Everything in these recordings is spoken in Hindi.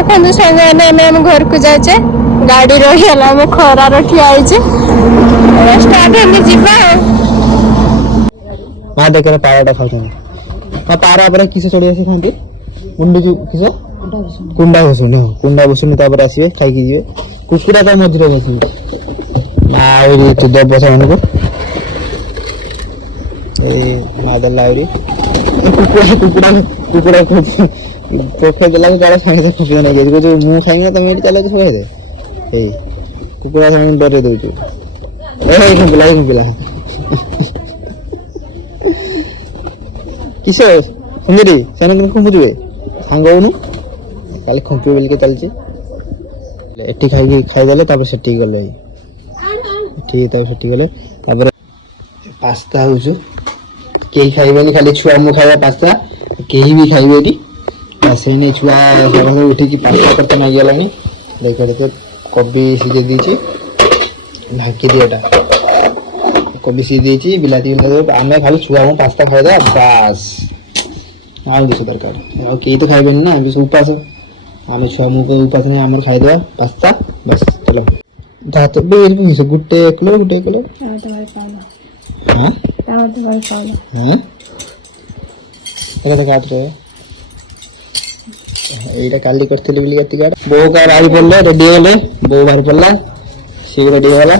देखो संगे घर को जाचे गाड़ी रहीगला आम खरार ठिया स्टार्ट जीवा माँ देख पाराटा खाऊँ पारा पर किस चढ़ी आसी खाते कुंडी किस कुंडा बसुन हाँ कुंडा बसुन आसवे खाई जी कुकुड़ा तो मझे बस दब बसा मान को मादल कुकुड़ा कुकुड़ा कुकुड़ा पोखे देला काले सागे खुशी नहीं गई जो मु खाई ना तुम चलो तो खाई दे कुकुड़ा सागे डरे दउछु ए घुमला किसे सुंदरी सेन खुंबुजुए सांगनु काले खुंपी बेल के चलची एठी खाई देले तापर सेठी गले ठीक तापर सेठी गले तापर पास्ता होछु केही खाइबेनी खाली छुआ मु खाइबा पास्ता केही भी खाइबेनी से नहीं छुआ सकाल उठी की पास्ता करते नहीं गलानी देख तो कोबी सीझे दीची ढाकी दिएटा कोबी सीझे दीची बिलाती आमे खाली छुआ मु पास्ता खाइ दे बस आउ दिस दरकार आ केही तो खाइबेनी ना बिस उपास आमे छुआ मु को उपास नहीं हमर खाइ दे पास्ता बस चलो जाते बे से गुट्टे किलो तुम्हारे पाउला हां तुम्हारे पाउला हां एटा काट रे এইটা কালি করতেলি বলি এত গাড় বউ কা বাড়ি পড়লে রেডি হলে বউ বাড়ি পড়লা সে রেডি হলা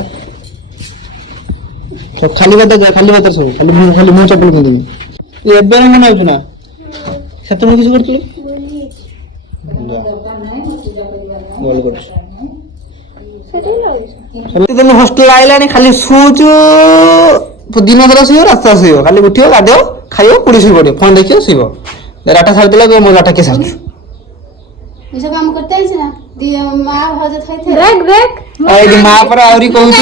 সব খালি বাতা সব খালি মু চপল কিনবি তুই এবে মনে হচ্ছে না সেটা মু কিছু করছিলি বল করছ সেটাই তুমি হোস্টেল আইলানি খালি শুচু দিন ধরে শুইও রাস্তা শুইও খালি উঠিও গাদেও খাইও পুড়ি শুই পড়িও ফোন দেখিও শুইব রাটা ছাড় দিলা গো মো রাটা কে ছাড়ছু ऐसा काम करते हैं ना दी मां भजत खाई थे रेक रेक आई मां पर आउरी कहू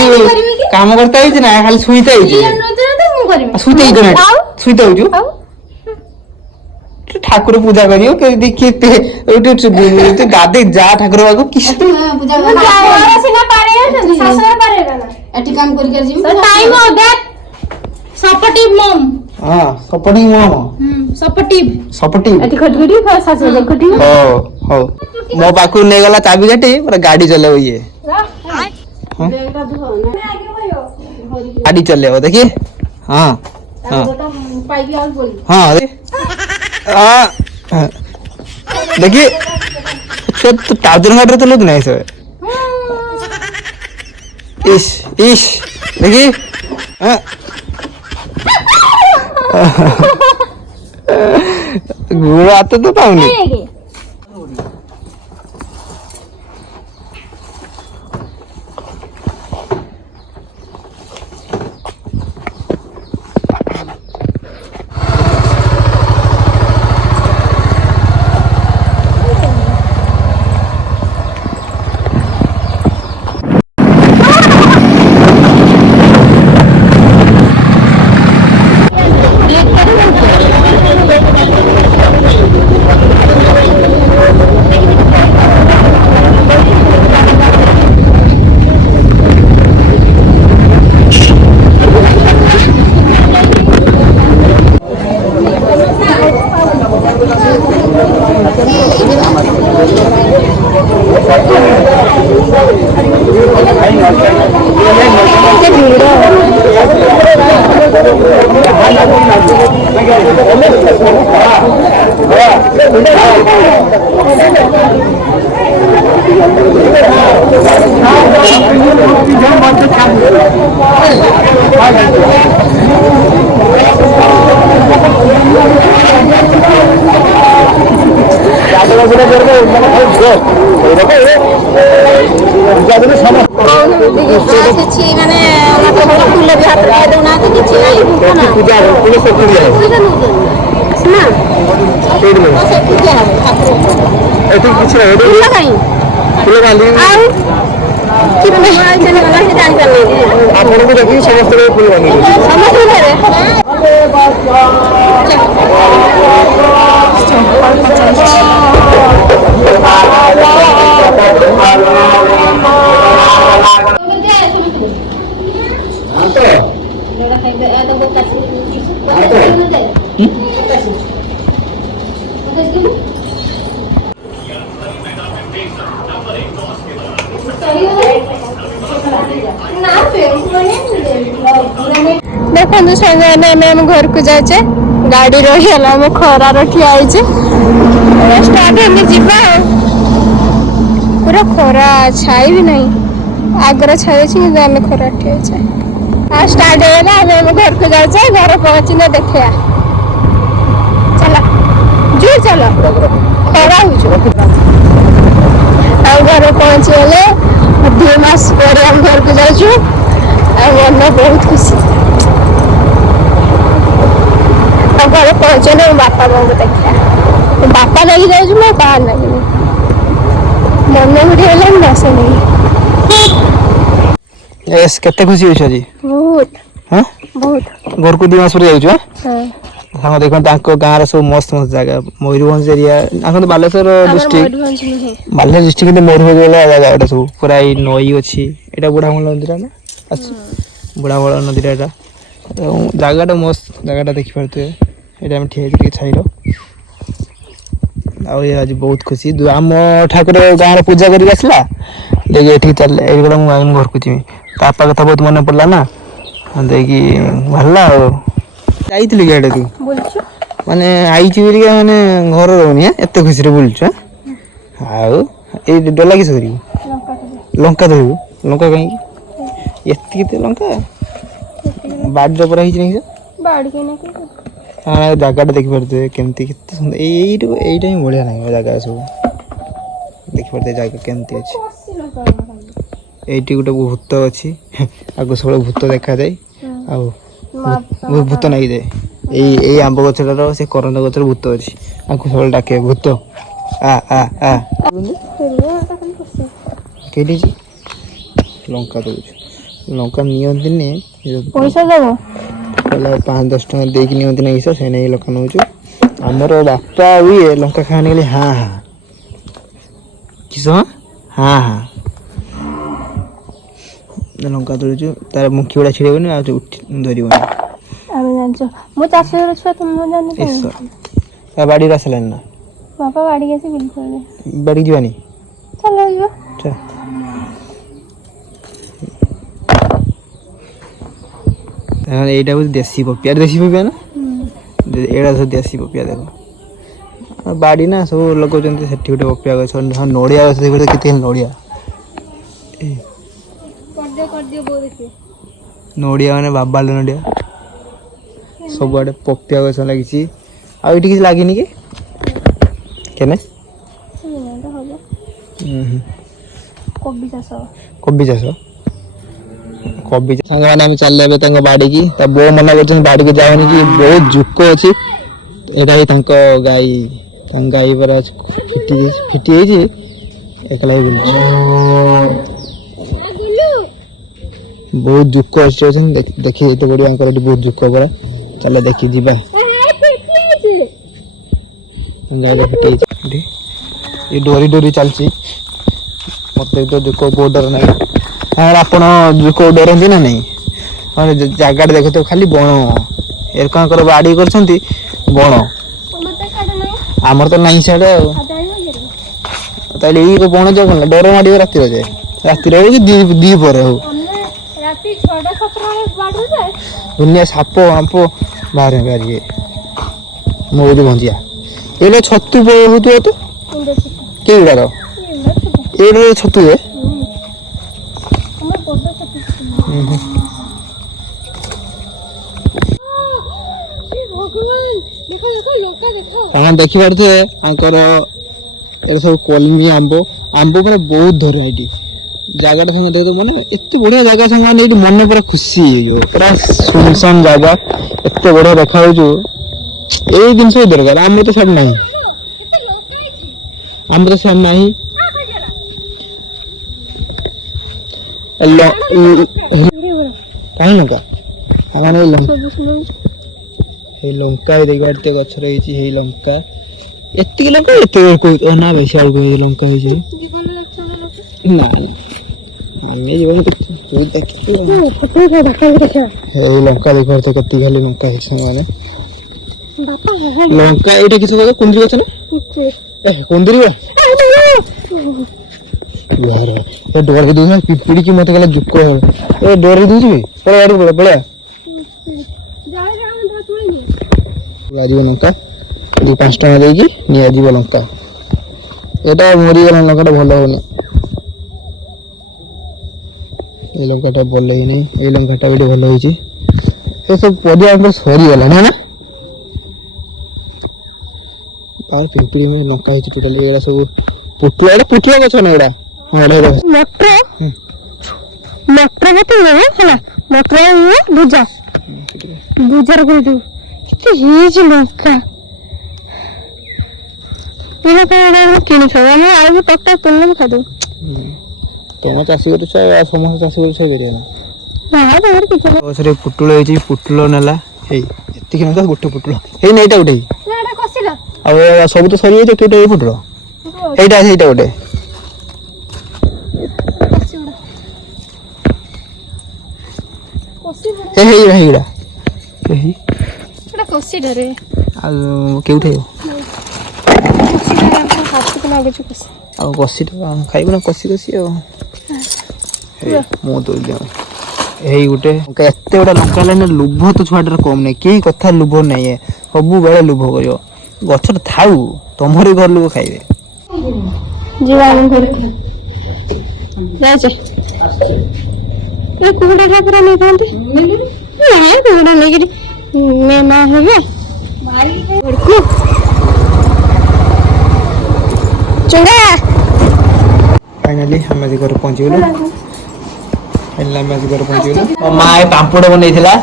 काम करता है ना खाली सुईता है ये न तो मु करबी सुईता ही गने सुईता हो जो ठाकुर पूजा करियो के देखिए तो गादे जा ठाकुर बाबू किस पूजा कर सिना पारे सासुर पारे ना एटी काम कर जी टाइम हो दैट सपोर्टिव मम हां सपोर्टिव मम सपोर्टिव एटी खटखटी सासुर खटखटी हो हो मो पाखु ने गला चाबी काटी पूरा गाड़ी चलाओ ये गाड़ी चलाओ देखिए हां हां हां हां देखिए तो टार्जन गाड़ी तो लोग नहीं सो इश देखिए हां गुरु आते तो पाऊंगी आपको देखिए समस्त फूल बनी ଦେଖନ୍ତୁ ସାଙ୍ଗମାନେ ଆମେ ଆମ ଘରକୁ ଯାଉଛେ ଗାଡି ରହିଗଲା ଆମେ ଖରାରେ ଠିଆ ହେଇଛେ ଷ୍ଟାର୍ଟ ହେଲେ ଯିବା ଆଉ ପୁରା ଖରା ଛାଇ ବି ନାହିଁ ଆଗରେ ଛାଇ ଅଛି କିନ୍ତୁ ଆମେ ଖରା ଠିଆ ହେଇଛେ ଆଉ ଷ୍ଟାର୍ଟ ହେଇଗଲା ଆମେ ଆମ ଘରକୁ ଯାଉଛେ ଘରେ ପହଞ୍ଚିଲେ ଦେଖିବା ଚାଲ ଜୋର ଚାଲ ଖରା ହଉଛୁ ଆଉ ଘରେ ପହଞ୍ଚିଗଲେ 2 ମାସ ପରେ ଆମ ଘରକୁ ଯାଉଛୁ ଆଉ ମନ ବହୁତ ଖୁସି ଆଉ ଘରେ ପହଞ୍ଚିଲେ ମୋ ବାପା ବୋଉଙ୍କୁ ଦେଖିବା ମୋ ବାପା ଲାଗି ଯାଉଛି ମୋ ବାହାର ଲାଗିନି ମନ ଗୁଡି ହେଲେ ମୁଁ ବସେ ନାହିଁ ଏସ୍ କେତେ ଖୁସି ହଉଛୁ ଆଜି ବହୁତ ହଁ ବହୁତ ଘରକୁ 2 ମାସ ପରେ ଯାଉଛୁ ହଁ ସାଙ୍ଗ ଦେଖନ୍ତୁ ତାଙ୍କ ଗାଁର ସବୁ ମସ୍ତ ମସ୍ତ ଜାଗା ମୟୂରଭଞ୍ଜ ଏରିଆ ଦେଖନ୍ତୁ ବାଲେଶ୍ୱର ଆମର ଡିଷ୍ଟ୍ରିକ୍ଟ ମୟୂରଭଞ୍ଜ ନୁହେଁ ବାଲେଶ୍ୱର ଡିଷ୍ଟ୍ରିକ୍ଟ କିନ୍ତୁ ମୟୂରଭଞ୍ଜ ଭଳିଆ ଜାଗା ଏଟା ସବୁ ପୁରା ଏଇ ନଈ ଅଛି ଏଇଟା ବୁଢାମୂଳ ନଦୀଟା ନା ଅଛି ବୁଢାମୂଳ ନଦୀଟା ଏଇଟା ଏବଂ ଜାଗାଟା ମସ୍ତ ଜାଗାଟା ଦେଖିପାରୁଥିବେ ଏଇଟା ଆମେ ଠିଆ ହେଇଛୁ ଟିକେ ଛାଇର ଆଉ ଏ ଆଜି ବହୁତ ଖୁସି ଆମ ଠାକୁର ଗାଁରେ ପୂଜା କରିକି ଆସିଲା ଦେଇକି ଏଠିକି ଚାଲିଲେ ଏଇଗୁଡ଼ା ମୁଁ ଘରକୁ ଯିବି ତା ବାପା କଥା ବହୁତ ମନେ ପଡ଼ିଲା ନା ଦେଇକି ବାହାରିଲା ଆଉ ଯାଇଥିଲି କି ଏଇଟା ତୁ ବୁଲଛୁ ମାନେ ଆଇଛି ବୋଲିକା ମାନେ ଘର ରହୁନି ଏତେ ଖୁସିରେ ବୁଲୁଛୁ ଆଉ ଏଇ ଡଲା କିସ କରିବୁ ଲଙ୍କା ଧରିବୁ ଲଙ୍କା କାହିଁକି ଏତିକି ତ ଲଙ୍କା ବାଡ଼ିର ପରା ହେଇଛି ନାଇଁ ବାଡ଼ିକି ନା ଜାଗାଟା ଦେଖିପାରୁଥିବେ କେମିତି କେତେ ସୁନ୍ଦର ଏଇଟା ହିଁ ବଢ଼ିଆ ନାହିଁ ଜାଗା ସବୁ ଦେଖିପାରୁଥିବେ ଜାଗା କେମିତି ଅଛି ଏଇଠି ଗୋଟେ ଭୂତ ଅଛି ଆଗକୁ ସବୁବେଳେ ଭୂତ ଦେଖାଯାଏ ଆଉ ଭୂତ ଲାଗିଯାଏ ଏଇ ଆମ୍ବ ଗଛଟାର ସେ କରନ୍ଦ ଗଛର ଭୂତ ଅଛି ଆକୁ ସବୁବେଳେ ଡାକେ ଭୂତ ଆ ଆ ଆ କେଠି ଲଙ୍କା ଦଉଛୁ ଲଙ୍କା ନିଅନ୍ତିନି ପଇସା ଦେବ କହିଲା 5-10 ଟଙ୍କା ଦେଇକି ନିଅନ୍ତି ନା କିସ ସେ ନେଇ ଲଙ୍କା ନେଉଛୁ ଆମର ବାପା ଇଏ ଲଙ୍କା ଖାଆନି ଗଲେ ହାଁ ହାଁ କିସ ହାଁ ହାଁ ଲଙ୍କା ତୋଳୁଛୁ ତାର ମୁଖି ଗୁଡ଼ା ଛିଡ଼େଇବନି ଆଉ ଧରିବନି ଆମେ ଜାଣିଛୁ ମୁଁ ଚାଷର ଛୁଆ ତୁମେ ଜାଣିଛ ତା ବାଡ଼ିରେ ଆସିଲାନି ନା ବାପା ବାଡ଼ିକି ଆସି ବିଲକୁଲ ବାଡ଼ିକି ଯିବାନି ଚାଲ ଯିବା এইটা হচ্ছে দেশি পপিয়া দেশি পপিয়া না ଏଇଟା ସବୁ ଦେଶୀ ପପିଆ ଦେଖ ବାଡ଼ି ନା ସବୁ ଲଗାଉଛନ୍ତି ସେଠି ଗୋଟେ ପପିଆ ଗଛ ନଡ଼ିଆ ଗଛ ଦେଖ କେତେ ନଡ଼ିଆ ନଡ଼ିଆ ମାନେ ବାବାଲ ନଡ଼ିଆ ସବୁଆଡ଼େ ପପିଆ ଗଛ ଲାଗିଛି ଆଉ ଏଠି କିଛି ଲାଗିନି କି କେନେ କୋବି ଚାଷ ସାଙ୍ଗମାନେ ଆମେ ଚାଲିଲେ ଏବେ ତାଙ୍କ ବାଡ଼ିକି ତା ବୋଉ ମନା କରୁଛନ୍ତି ବାଡ଼ିକୁ ଯାଉନି କି ବହୁତ ଜୁକ ଅଛି ଏଇଟା ହିଁ ତାଙ୍କ ଗାଈ ପରା ଫିଟି ହେଇଛି ଏକଲା ହିଁ ବୁଲୁଛି ବହୁତ ଜୁକ ଅଛନ୍ତି ଦେଖି ଏତେ ବଢ଼ିଆ ଆଙ୍କର ଏଠି ବହୁତ ଜୁକ ପରା ଚାଲ ଦେଖି ଯିବା ଗାଈରେ ଫିଟି ହେଇଛି ଏଠି ଏ ଡୋରି ଡୋରି ଚାଲିଛି ମତେ ତ ଜୁକ ବହୁତ ଡର ନାହିଁ ଆପଣ ଜୁକ ଡରନ୍ତି ନା ନାଇଁ ମାନେ ଜାଗାଟା ଦେଖୁଥିବ ଖାଲି ବଣ ଏରକାଙ୍କର ବାଡ଼ି କରିଛନ୍ତି ବଣ ଆମର ତ ନାହିଁ ସିଆଡ଼େ ଆଉ ତାହେଲେ ଏଇ ବଣ ଯାଉ କଣ ଡର ମାଡ଼ିବ ରାତିରେ ହଉ କି ଦି ପରେ ହଉ ଦୁନିଆ ସାପ ଆମ୍ପ ବାହାରେ ବାହାରିବେ ମୁଁ ଏଠି ବଞ୍ଚିଆ ଏଇଟା ଛତୁ ହଉଥିବ ତ କେଉଁଗୁଡ଼ାର ଏଇଟା ଛତୁ ହୁଏ ଦେଖିପାରୁଥିବେ ତାଙ୍କର ଏଟା ସବୁ କଲମି ଆମ୍ବ ପୁରା ବହୁତ ଧରୁ ଏଇଠି ଜାଗାଟା ସାଙ୍ଗେ ଦେଖ ମାନେ ଏତେ ବଢିଆ ଜାଗା ସାଙ୍ଗମାନେ ଏଇଠି ମନେ ପୁରା ଖୁସି ହେଇଯିବ ପୁରା ସୁନସାନ ଜାଗା ଏତେ ବଢିଆ ଦେଖାଯାଉଛୁ ଏଇ ଜିନିଷ ଦରକାର ଆମର ତ ସବୁ ନାହିଁ କାହିଁ ଲଙ୍କା ଆମର ଏଇ ଲଙ୍କା ଦେଖିବା ଗଛ ରହିଛି ହେଇ ଲଙ୍କା ଏତିକି ଲଙ୍କା ଏତେ ନା ବେଶୀ ଆଳୁ ଲଙ୍କା ହେଇଛି ନା ଆମେ ଜୀବନ ଏଇ ଲଙ୍କା ଦେଖିପାରୁଥିବ କେତିକି ଖାଲି ଲଙ୍କା ହେଇଛି ମାନେ ଲଙ୍କା ଏଇଟା କିଛି କୁନ୍ଦୁରି ଗଛ ନା କୁନ୍ଦୁରି यार डोर के दूसरा पिपड़ी की मत गला जुक्को है ए डोर के दूसरी पड़ा यार पड़ा आजीव लंका दी 5 टका देगी नि आजीव लंका एटा मरी गला लंकाटा भलो होने ए लंकाटा भलो ही नहीं ए लंकाटा बेटे भलो होई छी ए सब पदिया अंदर सरी गला ना और पिपड़ी में लंका है टोटल एड़ा सब पुटुआ गछ न एड़ा हाडे मटर मटर मत ना है मटर भुजा भुजार कर दो किते हिज लंका इना का किनी खावा हम आलू पत्ता तुलने खा दो तोमा चासी कर छ समस्त चासी कर छ बेरिया हां तो किते ओसरे पुटुलो होई छी पुटुलो नेला हे एतिक न गोटे पुटुलो हे नैटा उठे एटा कसिला अब सब तो सरी तो केटे पुटुलो एटा हेटा गोटे ए हे हेड़ा हे एटा कसी डरे आ केउठे हाथ को लागे छ कसी आ कसी खाइबो ना कसी कसी आ मो तो दिया एही गुटे एते बड़ा लंका लाइन लोभ तो छुआटर कम नहीं केही कथा लोभ नहीं है सब बेले लोभ करियो गछर थाउ तमरे घर लोग खाइबे जीवन घर जाचे ये कुड़ा ठाकुरा नहीं थांती नहीं कुड़ा नहीं गिरी मैं मां है घरको चुंगा फाइनली हम आज घर पहुंच गेलु फाइनली हम आज घर पहुंच गेलु मां ए पांपड़ बनैथिला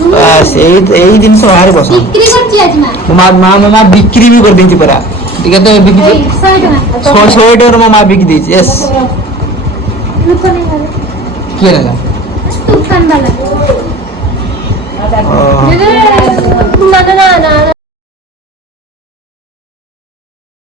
बस एही दिन से बाहर बस बिक्री करची आज मां मां बिक्री भी कर देंची परा ठीक है तो बिक्री 100 टका मां बिक दी यस रुको नहीं वाला किए लगा तूफान वाला